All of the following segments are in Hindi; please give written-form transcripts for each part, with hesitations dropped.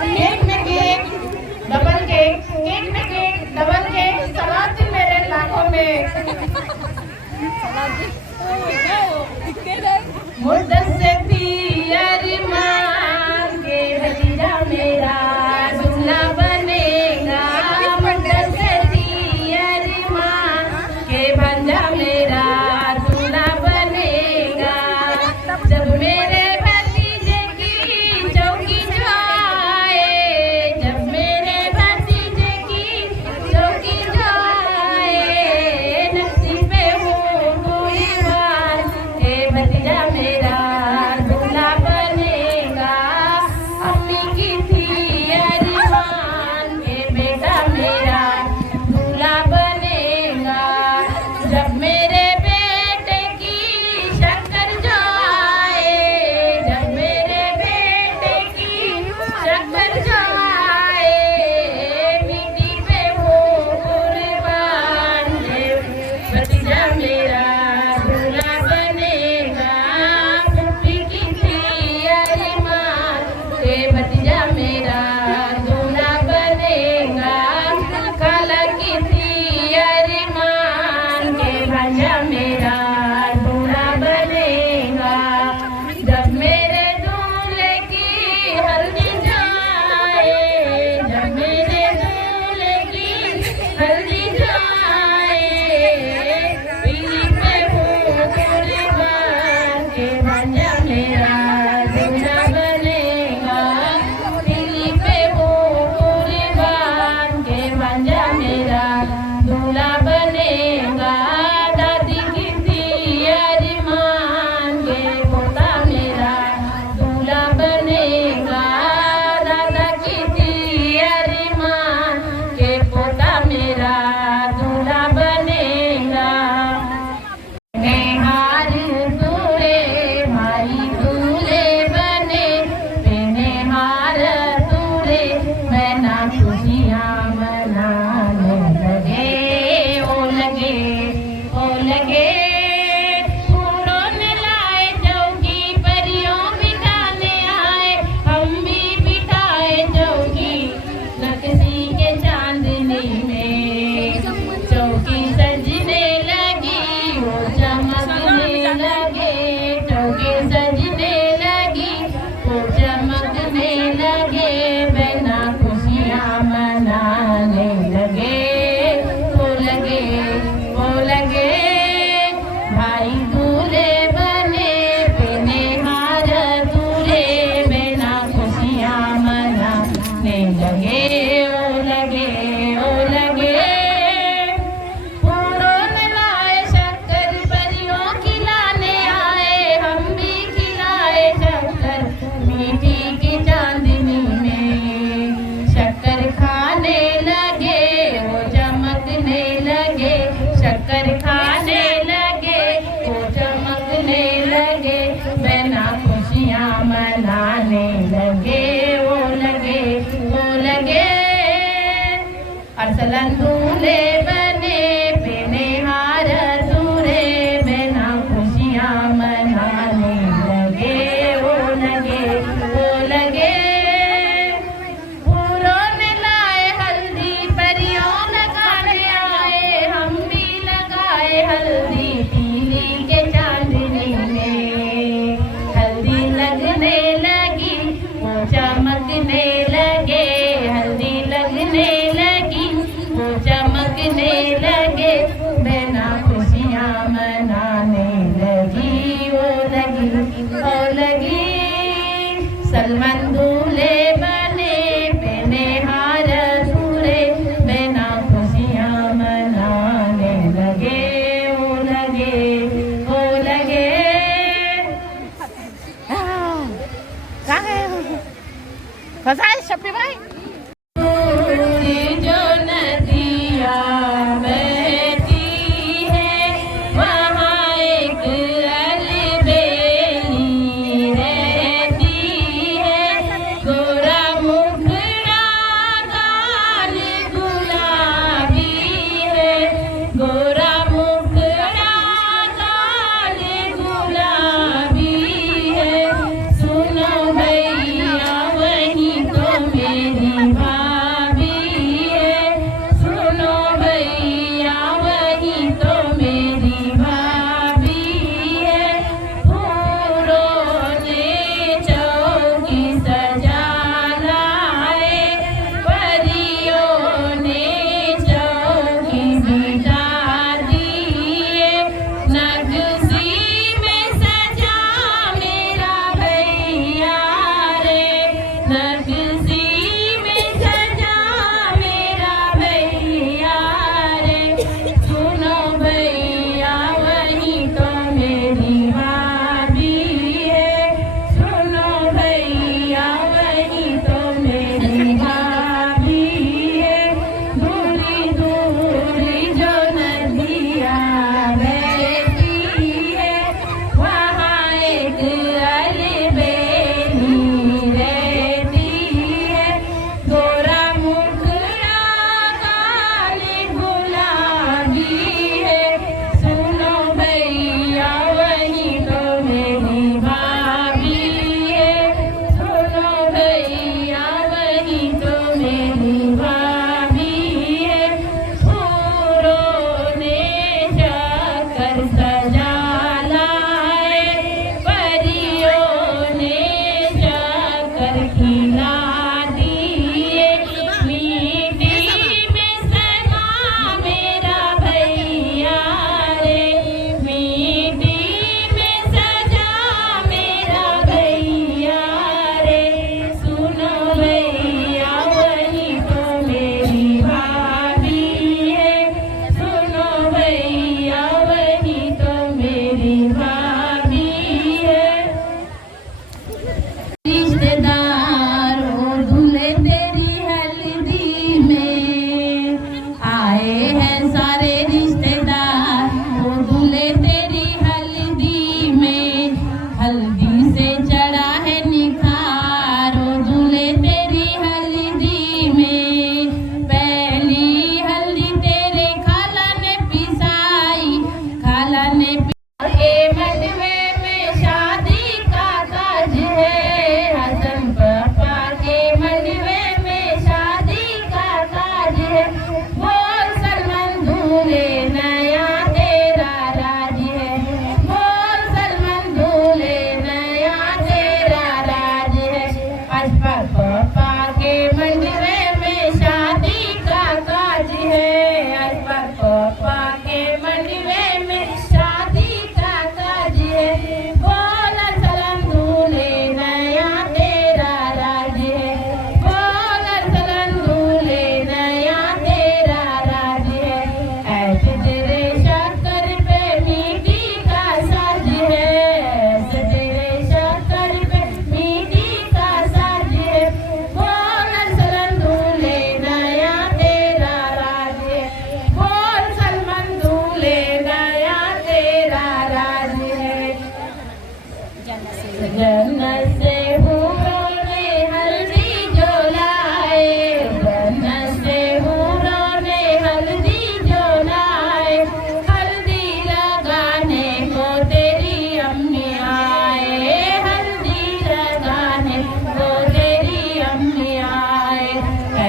केक में केक डबल केक, केक में केक डबल केक, सलाद मेरे लाखों में। मुद्दस्सी अरमान के भतीजा मेरा दूल्हा बनेगा। मुद्दस्सी अरमान के भंजा मेरा दूल्हा बनेगा। जब मेरे भतीजे की चौकी जो आए, जब मेरे भतीजे की चौकी जो आए, नक्शी पे हो कोई बार के भतीजा मेरा दूल्हा बनेगा। अम्मी की थी अरमान के बेटा मेरा दूल्हा बनेगा। जब मेरे बेटे की शक्कर जो आए, जब मेरे बेटे की शक्कर जो आए, मिट्टी पे हो कुर्बान के भतीजा मेरा दूल्हा बनेगा। पुप्पी की थी अरमान के भतीजा मेरा दूल्हा बनेगा। खाला की थी अरमान के भांजा मेरा दूल्हा बनेगा। जब मेरे दूल्हे की हल्दी जाए, जब मेरे दूल्हे की हल्दी जाए, पीली पे हो कुर्बान के भांजा मेरा दूल्हा बनेगा। पीली पे हो कुर्बान के भांजा मेरा दूल्हा बनेगा। दादी की थी अरमान के पोता मेरा दूल्हा बनेगा। दादा की थी अरमान के पोता मेरा दूल्हा बनेगा। हार दूल्हे भाई दूल्हे बने, पहने हार दूल्हे बहना खुशियाँ मनाने लगे। ओ लगे ओ लगे फूलों ने लाए चौकी, परियों बिठाने आए, हम भी बिठाए चौकी। नक्शी के चांदनी में चौकी सजने लगी, वो चमकने लगे। चौकी सजने लगी, वो चमकने लगे। बहना खुशियाँ मनाने लगे। ओ लगे ओ लगे भाई दूल्हे बने, पहने हार दूल्हे बहना खुशियाँ मनाने लगे। ओ लगे ओ लगे फूलों में लाए शक्कर, परियों खिलाने आए, हम भी खिलाए शक्कर। मीठी की चांदनी में शक्कर खाने लगे, वो चमकने लगे। शक्कर खाने लगे, वो चमकने लगे। बहना खुशियाँ मनाने लगे। वो लगे वो लगे अरसलन दूल्हे बने, पहने हार दूल्हे बहना खुशियाँ मनाने लगे। वो लगे वो लगे फूलों में लाए हल्दी, परियों लगाने आए, हम भी लगाए हल्दी। पीली के चांदनी में हल्दी लगने लगी, वो चमकने लगे। हल्दी लगने लगी, वो चमकने लगे। बहना खुशियाँ मनाने लगी। वो लगी ओ लगी सलमान दूल्हे बने, पहने हार दूल्हे बहना खुशियाँ मनाने लगे। ओ लगे ओ लगे कसा आहे शप्पी बाई? जो नदिया बहती है, वहाँ एक अलबेली रहती है। गोरा मुखड़ा गाल गुलाबी है, गोरा मुखड़ा गाल गुलाबी है। सुनो भैया वही तो मेरी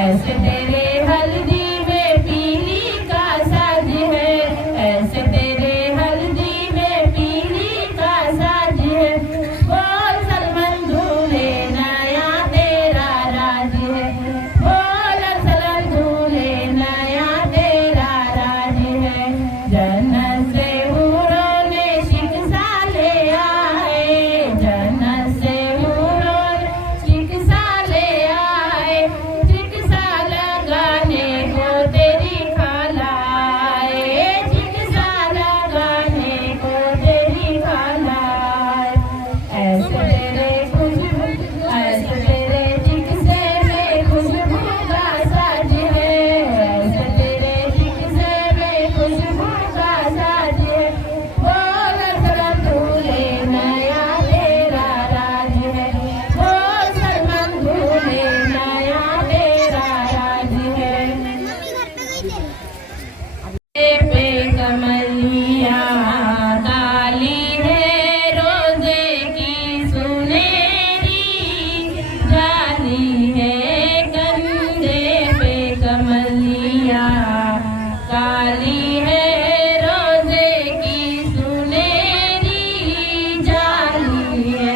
ऐसे तेरे हल्दी में पीली का साज है, ऐसे तेरे हल्दी में पीली का साज है। बोल सलमान दूल्हे नया तेरा राज है, बोल सलमान दूल्हे नया तेरा राज है। जन्नत से हूरों ने शिक्षा ले आए, जन्नत से हूरों ने शिक्षा ले आए। शिक्षा लगाने को तेरी खाला आए, शिक्षा लगाने को तेरी खाला आए। ऐसे तेरे खुशबू, ऐसे तेरे शिक्षे में खुशबू का साज है, ऐसे तेरे शिक्षे में खुशबू का साज है। बोल सलमान दूल्हे नया तेरा राज है, बोल सलमान दूल्हे नया तेरा राज है। पे कमलिया काली है रोजे की सुनेरी, जाली है कंधे पे कमलिया काली है रोजे की सुनेरी, जाली है।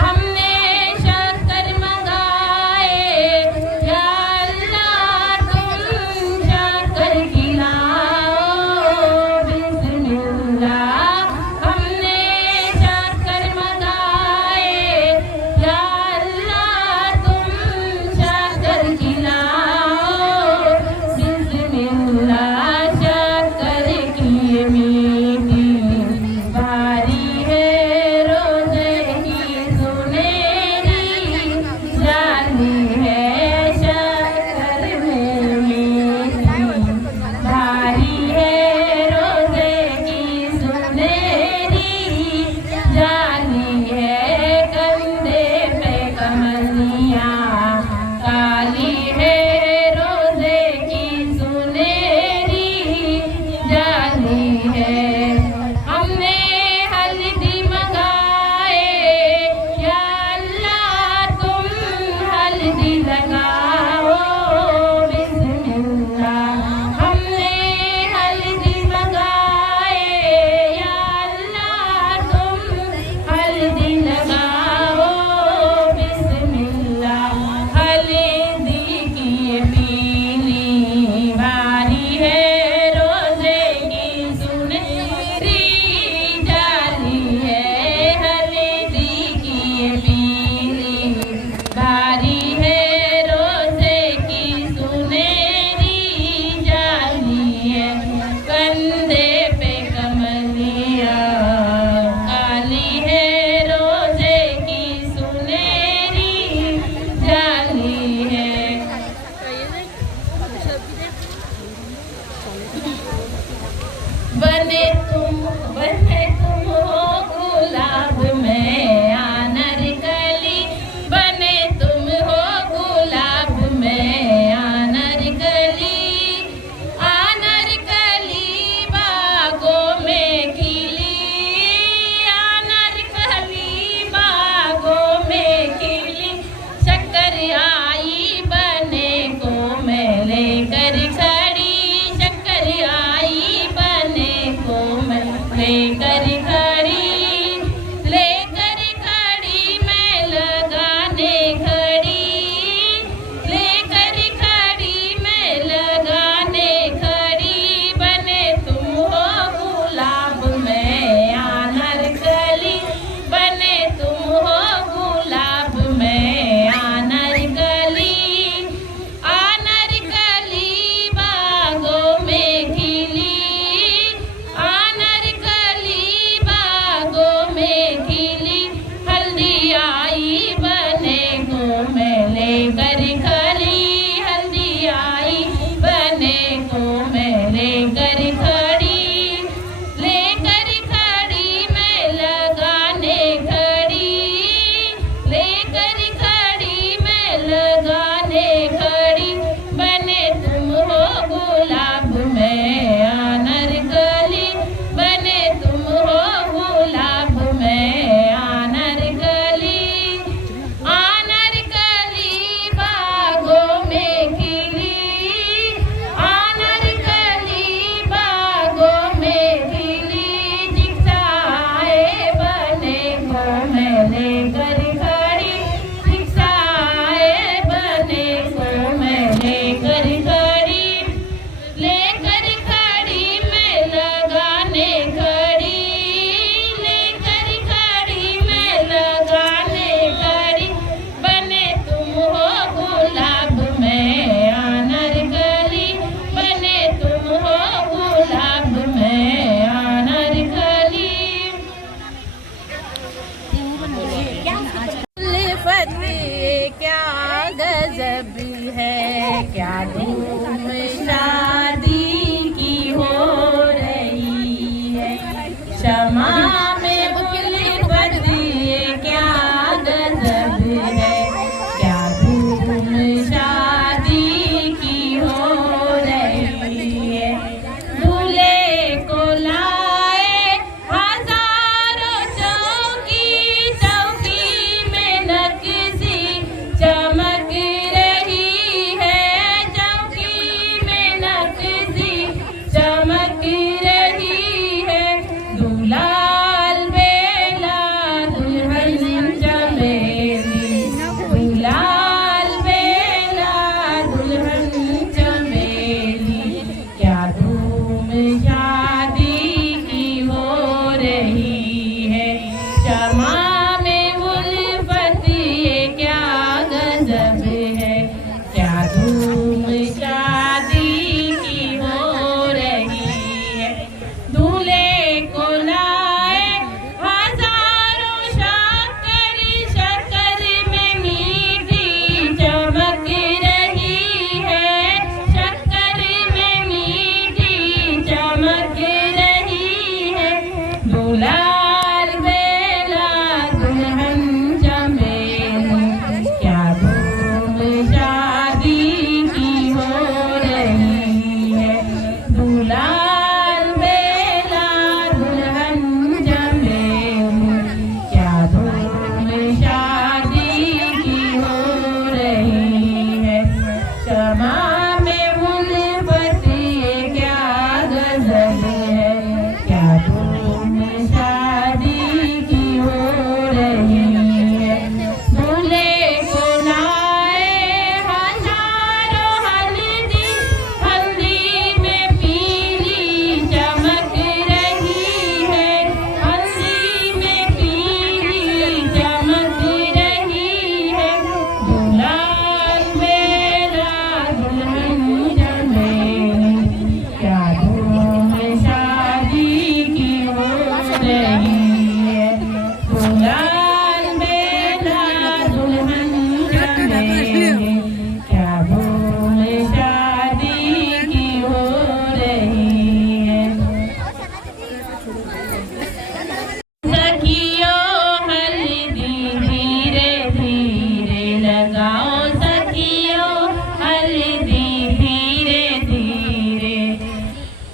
हमने शक्कर मंगाए या अल्लाह तुम शक्कर खिलाओ बिस्मिल्लाह। हमने शक्कर मंगाए या अल्लाह तुम शक्कर खिलाओ बिस्मिल्लाह। शक्कर की मीठी भारी है रोजे की सुनेरी, जाली है शक्कर में मीठी भारी है रोजे की सुनेरी, जाली है कंधे पे कमलिया काली है रोजे की सुनेरी, जाली है। हमने हल्दी मंगाए या अल्लाह तुम हल्दी लगाओ बिस्मिल्लाह। हमने हल्दी मंगाए या अल्लाह तुम हल्दी लगाओ बिस्मिल्लाह। हल्दी की पीली भारी है रोजे की सुनेरी, जाली है। हल्दी की पीली भारी है रोजे की सुनेरी, जाली है। कंधे पे कमलिया काली है रोजे की सुनेरी, जाली है। बने तुम हो गुलाब में अनारकली, बने तुम हो गुलाब में अनारकली। अनारकली बागों में खिली, अनारकली बागों में खिली। शक्कर आई बने को मैं लेकर खड़ी, शक्कर आई बने को मैं लेकर खड़ी, लेकर खड़ी मैं लगाने खड़ी, लेकर खड़ी मैं लगाने खड़ी। बने तुम हो गुलाब में अनारकली, बने तुम हो गुलाब में अनारकली। अनारकली बागों में खिली, अनारकली बागों में खिली। हल्दी आई बने को मैं लेकर खड़ी, हल्दी आई बने को मैं लेकर खड़ी, लेकर खड़ी मैं लगाने खड़ी, लेकर खड़ी मैं लगाने खड़ी। बने तुम हो गुलाब में अनारकली, बने तुम हो गुलाब में अनारकली। अनारकली गजब है, क्या धूम शादी की हो रही है। क्षमा में उल्फत ये क्या गजब है, क्या धूम शादी की हो रही है। दूल्हे को लाए हजारों चौकी, चौकी में नक्शी चमक रही है, चौकी में नक्शी चमक रही है। दूल्हा अलबेला दुल्हन चमेली, दूल्हा अलबेला दुल्हन चमेली, क्या धूम शादी की हो रही है। क्षमा में उल्फत ये क्या गजब है, क्या धूम शादी की हो रही है। दूल्हे को लाए हजारों शक्कर, शक्कर में मीठी चमक रही है, शक्कर में मीठी चमक रही है। दूल्हा अलबेला दुल्हन चमेली, क्या धूम शादी की हो रही है। दूल्हा अलबेला दुल्हन चमेली, क्या धूम शादी की हो रही है। क्षमा में उल्फत ये क्या गजब है, क्या धूम शादी की हो रही है। दूल्हे को लाए हजारों हल्दी, हल्दी में पीली चमक रही है, हल्दी में पीली चमक रही है। दूल्हा अलबेला दुल्हन चमेली, क्या धूम शादी की हो रही है। दूल्हा अलबेला दुल्हन चमेली, क्या धूम शादी की हो रही है। सखियों हल्दी धीरे धीरे लगाओ, सखियों हल्दी धीरे धीरे।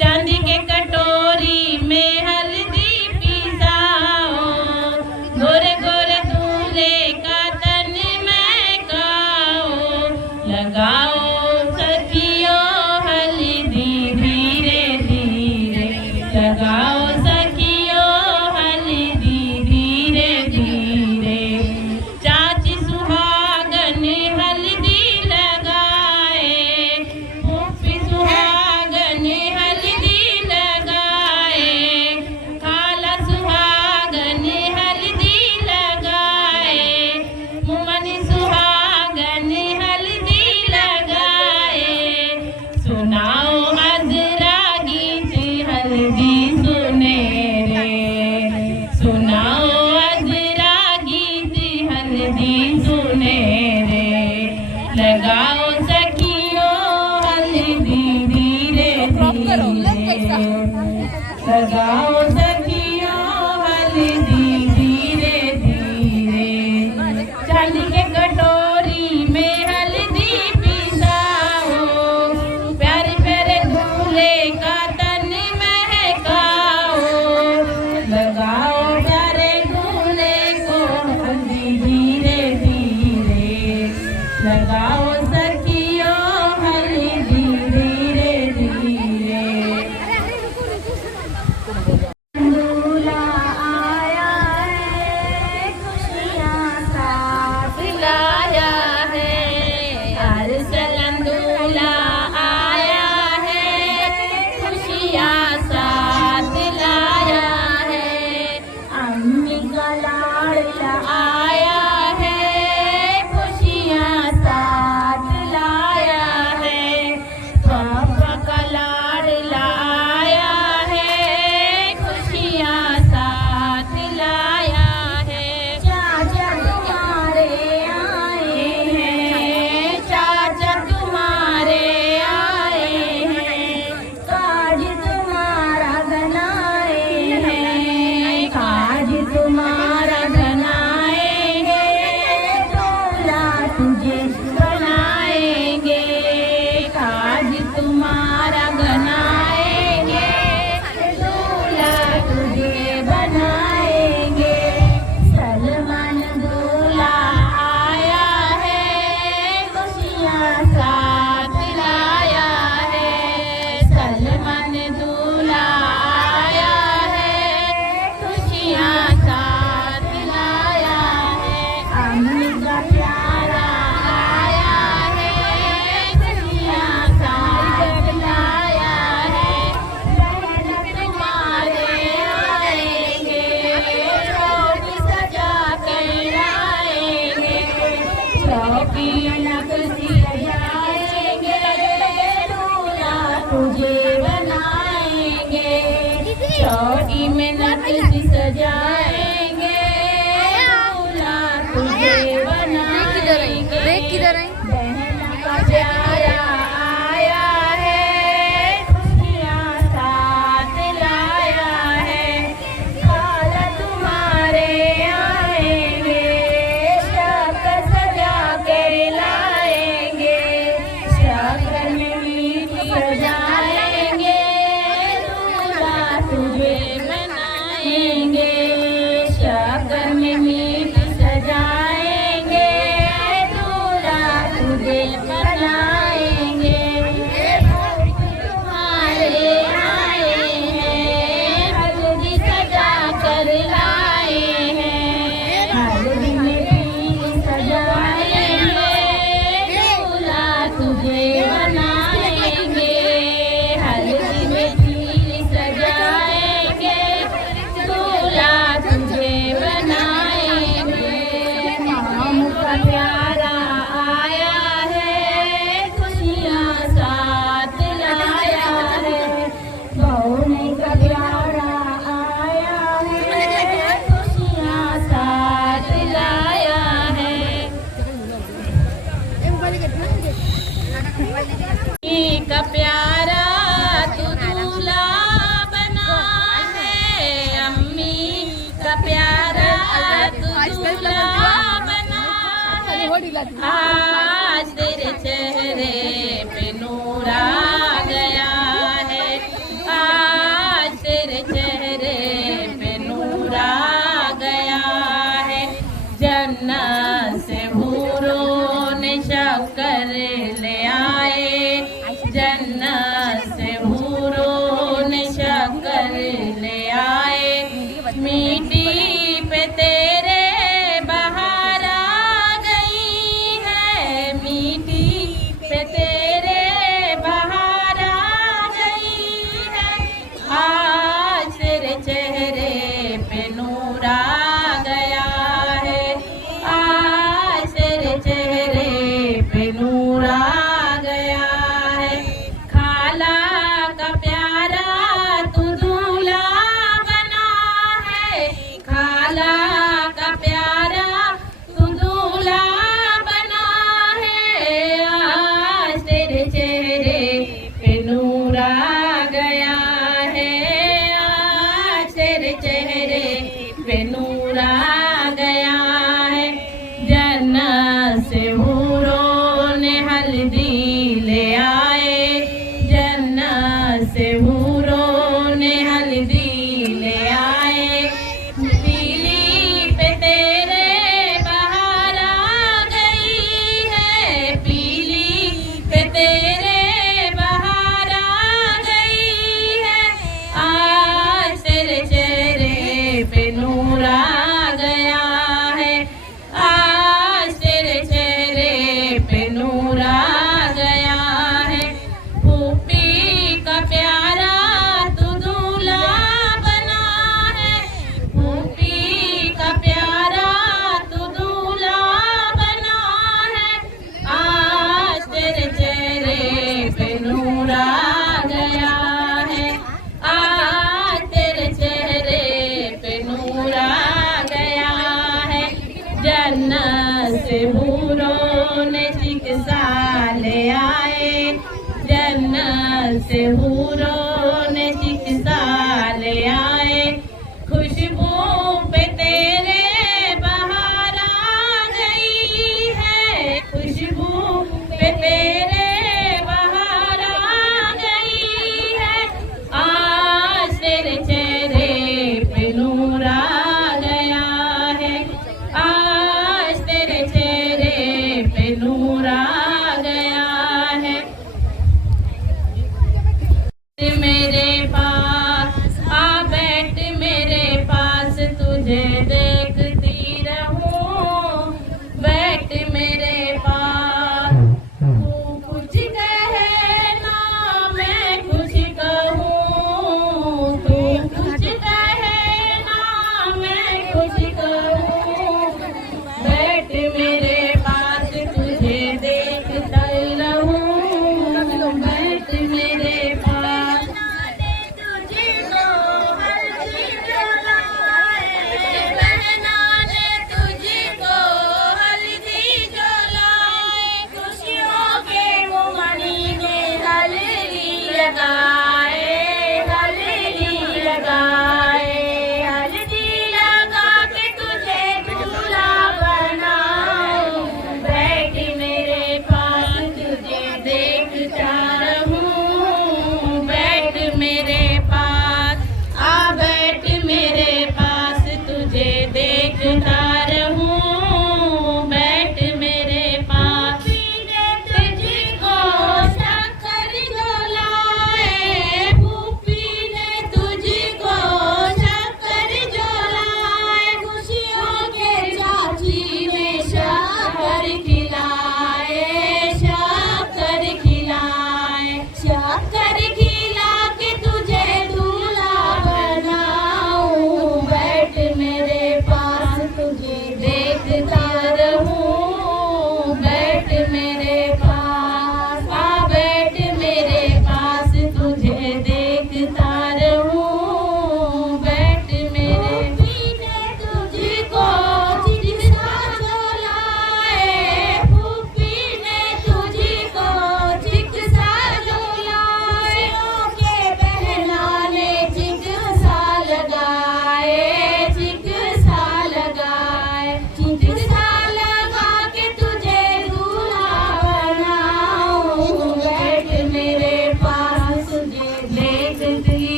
चांदी के कटोरी में हल्दी पिसाओ, गोरे गोरे दूल्हे का तन महकाओ। लगाओ सखियों हल्दी धीरे धीरे, लगाओ सखियों हल्दी धीरे धीरे। चाची सुहागन हल्दी लगाए, फूफी सुहागन हल्दी लगाए, खाला सुहागन हल्दी लगाए, मुमनी सुहागन हल्दी लगाए। सुनाओ अजरा गीत हल्दी सुनेरे, सुनाओ अजरा गीत हल्दी सुनेरे। लगाओ सखियों हल्दी धीरे धीरे, लगाओ सखियों हल्दी धीरे धीरे। चांदी के कटोरी में हल्दी पिसाओ, प्यारे प्यारे दूल्हे का तन महकाओ। लगाओ प्यारे दूल्हे को हल्दी धीरे धीरे, लगाओ सखियों बनाएंगे। तुम्हारे आए हैं, हल्दी सजा कर लाए हैं, हल्दी में फूल सजाएंगे, दूल्हा तुझे बनाएंगे, हल्दी में फूल सजाएंगे, दूल्हा तुझे बनाएंगे। माम का प्यारा आया है, खुशियाँ साथ लाया है, बहू का प्यारा आया है, खुशियाँ साथ लाया है। का प्यारा तू दूल्हा बना है, अम्मी का प्यारा तू दूल्हा बना है, आज तेरे चेहरे पे नूर आ गया है, आज तेरे चेहरे पे नूर आ गया है। जन्नत से हूरों ने शक्कर ले आए, जन्नत से हूरों ने शक्कर ले आए, मिट्टी पे तेरे बहार आ गई है, मिट्टी पे तेरे बहार आ गई है, आज तेरे चेहरे पे नूर आ गया है, आज तेरे चेहरे पे नूर आ गया है। खाला का प्यारा तू दूल्हा बना है, खाला का प्यारा तू दूल्हा बना है, आज तेरे चेहरे पे नूर आ गया है, आज तेरे चेहरे पे नूर आ गया है। जन्नत से हूरों ने हल्दी ले आए, जन्नत से हूरों ने हल्दी ले आए, पीली पे तेरे बहार आ गई है, पीली पे तेरे बहार आ गई है, आज तेरे चेहरे पे नूर आ गया है, आज तेरे चेहरे पे नूर आ गया है। फूफी का प्यारा तू दूल्हा बना है, फूफी का प्यारा तू दूल्हा बना है, आज तेरे चेहरे पे नूर आ गया है, आज तेरे चेहरे पे नूर आ गया है। जन्नत से हूरों ने शिकसा ले आए, जन्नत से हूरों